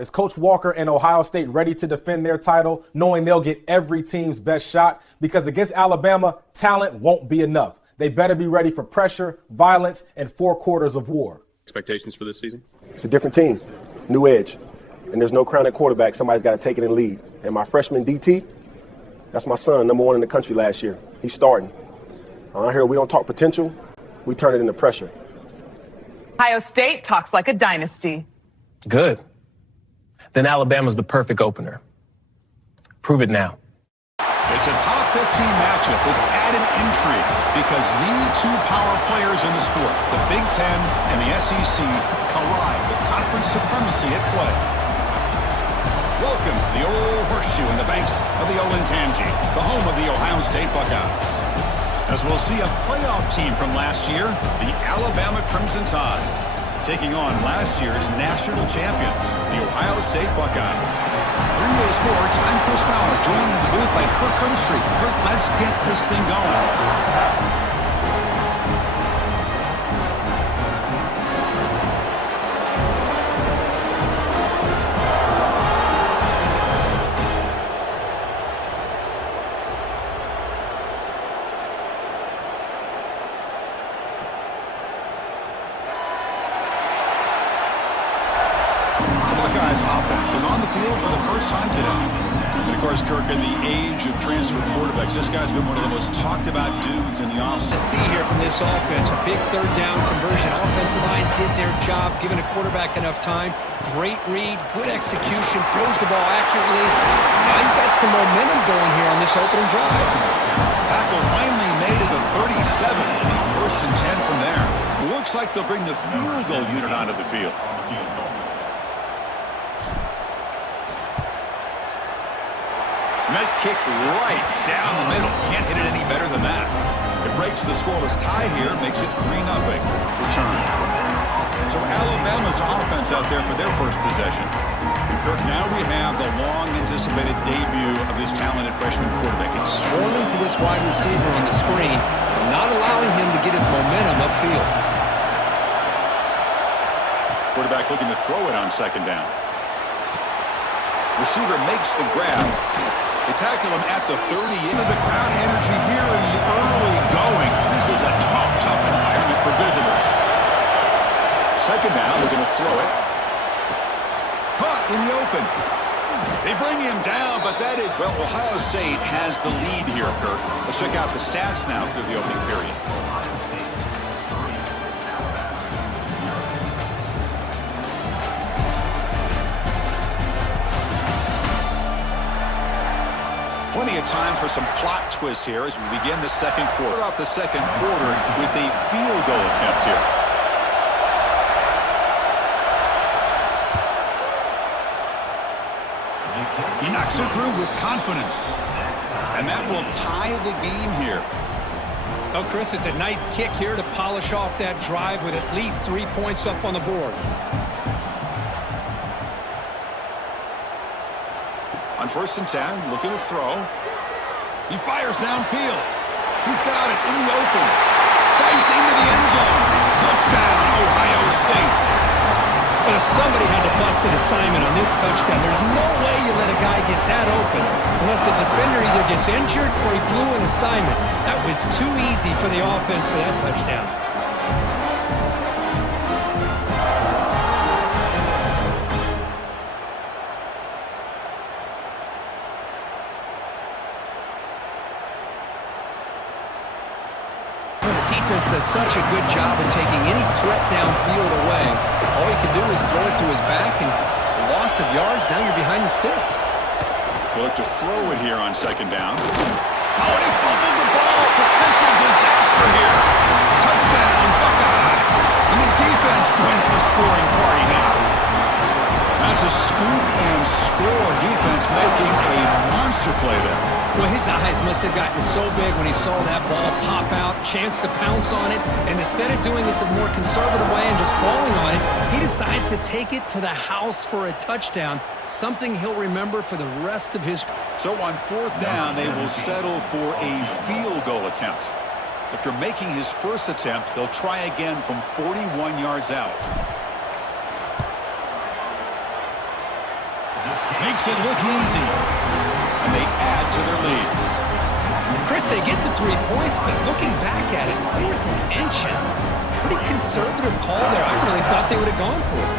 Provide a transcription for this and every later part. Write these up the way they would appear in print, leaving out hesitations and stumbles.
Is Coach Walker and Ohio State ready to defend their title, knowing they'll get every team's best shot? Because against Alabama, talent won't be enough. They better be ready for pressure, violence, and 4 quarters of war. Expectations for this season? It's a different team, new edge, and there's no crown at quarterback. Somebody's got to take it and lead. And my freshman DT, that's my son, #1 in the country last year. He's starting. Around here, we don't talk potential, we turn it into pressure. Ohio State talks like a dynasty. Good. Then Alabama's the perfect opener. Prove it now. It's a top 15 matchup with added intrigue because the 2 power players in the sport, the Big Ten and the SEC, collide with conference supremacy at play. Welcome to the Old Horseshoe in the banks of the Olentangy, the home of the Ohio State Buckeyes. As we'll see a playoff team from last year, the Alabama Crimson Tide, taking on last year's national champions, the Ohio State Buckeyes. 3 days more, I'm Chris Fowler, joined in the booth by Kirk Herbstreit. Kirk, let's get this thing going. Offense is on the field for the first time today. And of course, Kirk, in the age of transfer quarterbacks, this guy's been one of the most talked about dudes in the offseason. To see here from this offense, a big 3rd down conversion. Offensive line did their job, giving a quarterback enough time. Great read, good execution, throws the ball accurately. Now you got some momentum going here on this opening drive. Tackle finally made at the 37. 1st and 10 from there. Looks like they'll bring the field goal unit onto the field. That kick right down the middle. Can't hit it any better than that. It breaks the scoreless tie here, makes it 3-0. Return. So Alabama's offense out there for their first possession. And Kirk, now we have the long-anticipated debut of this talented freshman quarterback. It's swarming to this wide receiver on the screen, not allowing him to get his momentum upfield. Quarterback looking to throw it on 2nd down. Receiver makes the grab. They tackle him at the 30. Into the crowd energy here in the early going. This is a tough environment for visitors. 2nd down, they're going to throw it. Caught in the open. They bring him down, but that is, well, Ohio State has the lead here, Kirk. Let's check out the stats now through the opening period. Plenty of time for some plot twists here as we begin the 2nd quarter. Off the 2nd quarter with a field goal attempt here. He knocks it through with confidence. And that will tie the game here. Oh, Chris, it's a nice kick here to polish off that drive with at least 3 points up on the board. On 1st and 10, looking to throw. He fires downfield. He's got it in the open. Fights into the end zone. Touchdown, Ohio State. But if somebody had to bust an assignment on this touchdown, there's no way you let a guy get that open unless the defender either gets injured or he blew an assignment. That was too easy for the offense for that touchdown. Defense does such a good job of taking any threat downfield away. All he could do is throw it to his back, and a loss of yards, now you're behind the sticks. We'll look to throw it here on 2nd down. Oh, and he fumbled the ball. Potential disaster here. Touchdown, Buckeyes. And the defense joins the scoring party now. That's a scoop and score. Defense making a monster play there. Well, his eyes must have gotten so big when he saw that ball pop out, chance to pounce on it, and instead of doing it the more conservative way and just falling on it, he decides to take it to the house for a touchdown, something he'll remember for the rest of his... So on 4th down, they will settle for a field goal attempt. After making his first attempt, they'll try again from 41 yards out. Makes it look easy. And they add to their lead. Chris, they get the 3 points, but looking back at it, 4th and inches. Pretty conservative call there. I really thought they would have gone for it.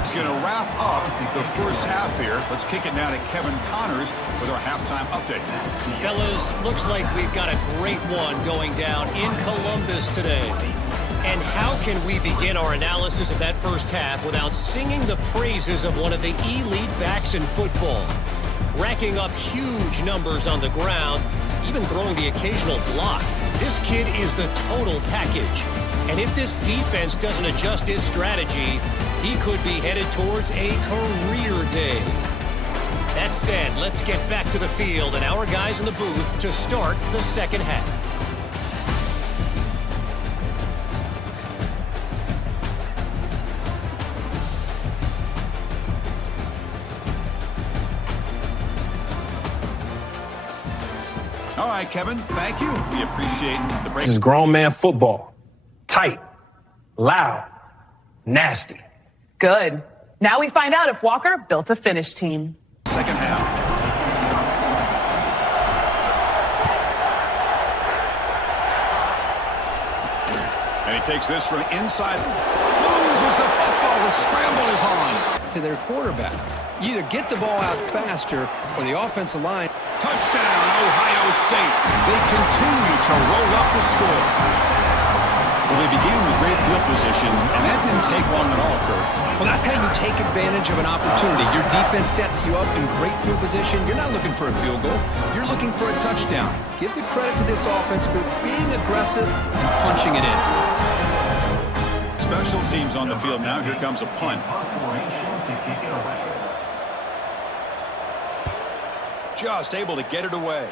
It's going to wrap up the first half here. Let's kick it now to Kevin Connors with our halftime update. Fellas, looks like we've got a great one going down in Columbus today. And how can we begin our analysis of that first half without singing the praises of one of the elite backs in football? Racking up huge numbers on the ground, even throwing the occasional block. This kid is the total package. And if this defense doesn't adjust its strategy, he could be headed towards a career day. That said, let's get back to the field and our guys in the booth to start the second half. All right, Kevin, thank you. We appreciate the break. This is grown man football. Tight, loud, nasty. Good. Now we find out if Walker built a finish team. Second half. And he takes this from inside. Loses the football. The scramble is on. To their quarterback. You either get the ball out faster or the offensive line. Touchdown, Ohio State. They continue to roll up the score. Well, they began with great field position, and that didn't take long at all, Kurt. Well, that's how you take advantage of an opportunity. Your defense sets you up in great field position. You're not looking for a field goal. You're looking for a touchdown. Give the credit to this offense for being aggressive and punching it in. Special teams on the field now. Here comes a punt. Just able to get it away.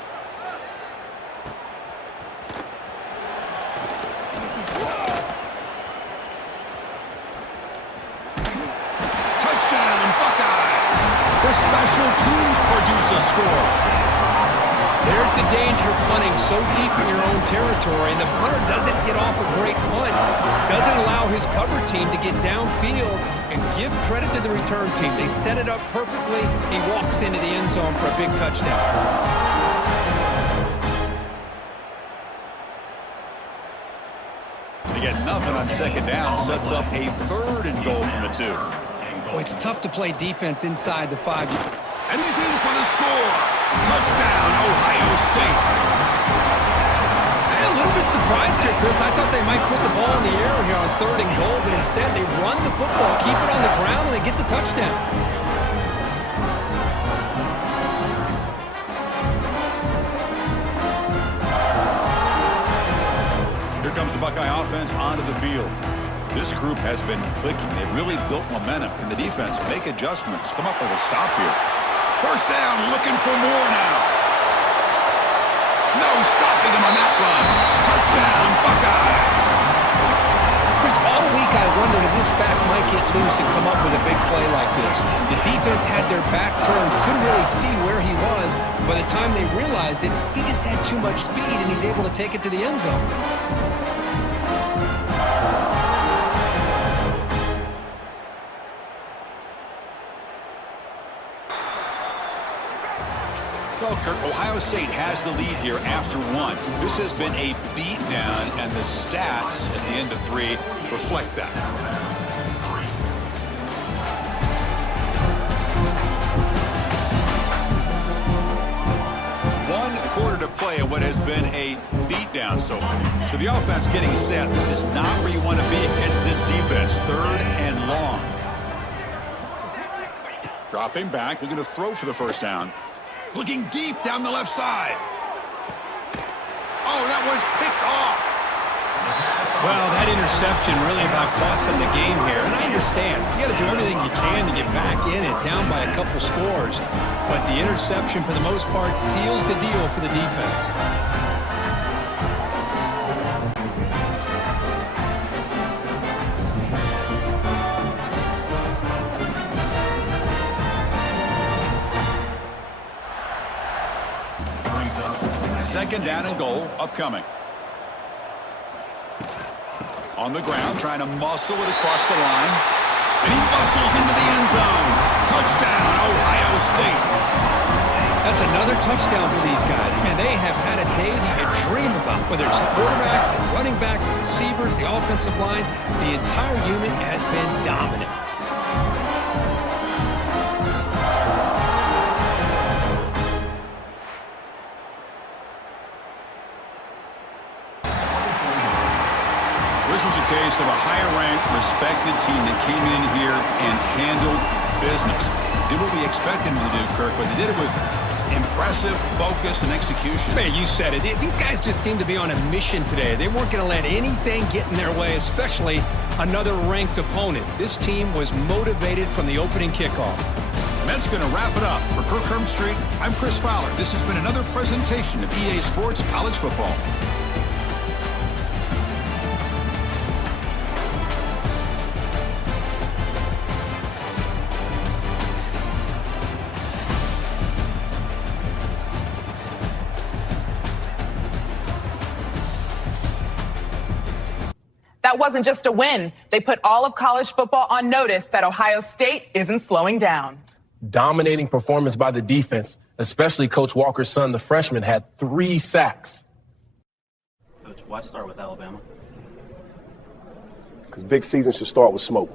Touchdown, Buckeyes! The special teams produce a score. There's the danger of punting so deep in your own territory, and the punter doesn't get off a great punt, doesn't allow his cover team to get downfield, and give credit to the return team. They set it up perfectly. He walks into the end zone for a big touchdown. They get nothing on second down, sets up a 3rd and goal from the 2. Well, it's tough to play defense inside the 5. And he's in for the score. Touchdown, Ohio State. I'm a little bit surprised here, Chris. I thought they might put the ball in the air here on 3rd and goal, but instead they run the football, keep it on the ground, and they get the touchdown. Here comes the Buckeye offense onto the field. This group has been clicking. They've really built momentum. Can the defense make adjustments? Come up with a stop here. First down, looking for more now. No stopping him on that run. Touchdown, Buckeyes. Chris, all week I wondered if this back might get loose and come up with a big play like this. The defense had their back turned, couldn't really see where he was. By the time they realized it, he just had too much speed, and he's able to take it to the end zone. Well, Kurt, Ohio State has the lead here after 1. This has been a beatdown, and the stats at the end of 3 reflect that. One quarter to play in what has been a beatdown so far. So the offense getting set. This is not where you want to be against this defense. 3rd and long. Dropping back, looking to throw for the first down. Looking deep down the left side. Oh, that one's picked off. Well, that interception really about cost them the game here. And I understand. You got to do everything you can to get back in it, down by a couple scores. But the interception, for the most part, seals the deal for the defense. Second down and goal upcoming. On the ground, trying to muscle it across the line. And he muscles into the end zone. That's another touchdown for these guys. Man, they have had a day that you dream about, whether it's the quarterback, the running back, the receivers, the offensive line. The entire unit has been dominant. This was a case of a higher-ranked, respected team that came in here and handled business. Did what we expected them to do, Kirk, but they did it with impressive focus and execution. Man, you said it. These guys just seem to be on a mission today. They weren't going to let anything get in their way, especially another ranked opponent. This team was motivated from the opening kickoff. And that's going to wrap it up. For Kirk Herbstreit, I'm Chris Fowler. This has been another presentation of EA Sports College Football. That wasn't just a win. They put all of college football on notice that Ohio State isn't slowing down. Dominating performance by the defense, especially Coach Walker's son, the freshman, had 3 sacks. Coach, why start with Alabama? Because big seasons should start with smoke.